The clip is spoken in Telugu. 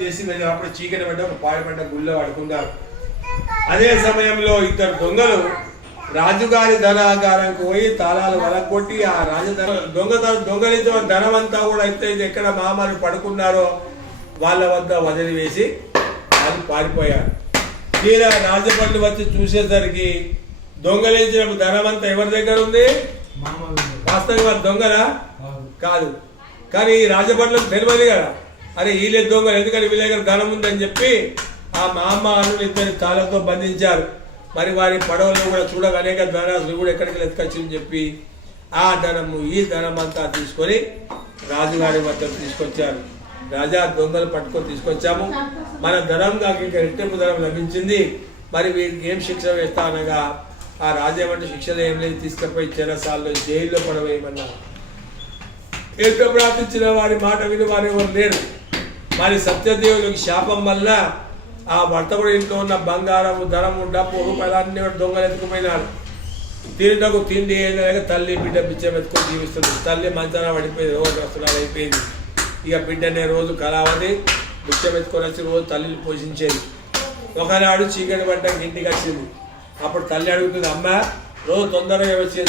చేసి అప్పుడు చీకటి పడ్డ ఒక పాయపడ్డ గుళ్ళో పడుకున్నారు. అదే సమయంలో ఇద్దరు దొంగలు రాజుగారి ధనాగారానికి పోయి తాళాలు వలకొట్టి ఆ దొంగలించిన ధనం అంతా కూడా అయితే ఎక్కడ మామలు పడుకున్నారో వాళ్ళ వద్ద వదిలివేసి వాళ్ళు పారిపోయారు. తీరా రాజపల్లి వచ్చి చూసేసరికి దొంగలించిన ధనం అంతా ఎవరి దగ్గర ఉంది? వాస్తవంగా దొంగలా కాదు, కానీ రాజపల్లికి తెలియదు కదా. అరే వీళ్ళే దొంగలు, ఎందుకంటే వీళ్ళ దగ్గర ధనం ఉందని చెప్పి ఆ మామ అల్లుడు ఇద్దరి తాళతో బంధించారు. మరి వారి పడవలు కూడా చూడగా అనేక ధనాలు కూడా ఎక్కడికి ఎత్తుకొచ్చిందని చెప్పి ఆ ధనము ఈ ధనం అంతా తీసుకొని రాజుగారి వద్దకు తీసుకొచ్చారు. రాజా, దొంగలు పట్టుకొని తీసుకొచ్చాము, మన ధనం కాక ఇంకా రెట్టింపు ధనం లభించింది, మరి వీరికి ఏం శిక్ష వేస్తా అనగా ఆ రాజేమంటే శిక్షలు ఏం లేదు, తీసుకుపోయి చెరసాల్లో జైల్లో పడవేయమన్నారు. ఎంత ప్రార్థించిన వారి మాట విని వారు ఎవరు లేరు. మరి సత్యదేవునికి శాపం వల్ల ఆ భర్త కూడా ఇంట్లో ఉన్న బంగారము ధనము డబ్బు రూపాయలన్నీ దొంగలు ఎత్తుకుపోయినారు. తింటకు తిండి లేక తల్లి బిడ్డ బిచ్చం ఎత్తుకొని జీవిస్తుంది. తల్లి మంచాన పడిపోయింది, రోజు వస్తున్నారు అయిపోయింది. ఇక బిడ్డనే రోజు కళావతి బిచ్చం ఎత్తుకొని వచ్చి రోజు తల్లిని పోషించేది. ఒకనాడు చీకటి పడ్డానికి ఇంటికి వచ్చింది. అప్పుడు తల్లి అడుగుతుంది, అమ్మ రోజు తొందరగా వచ్చేది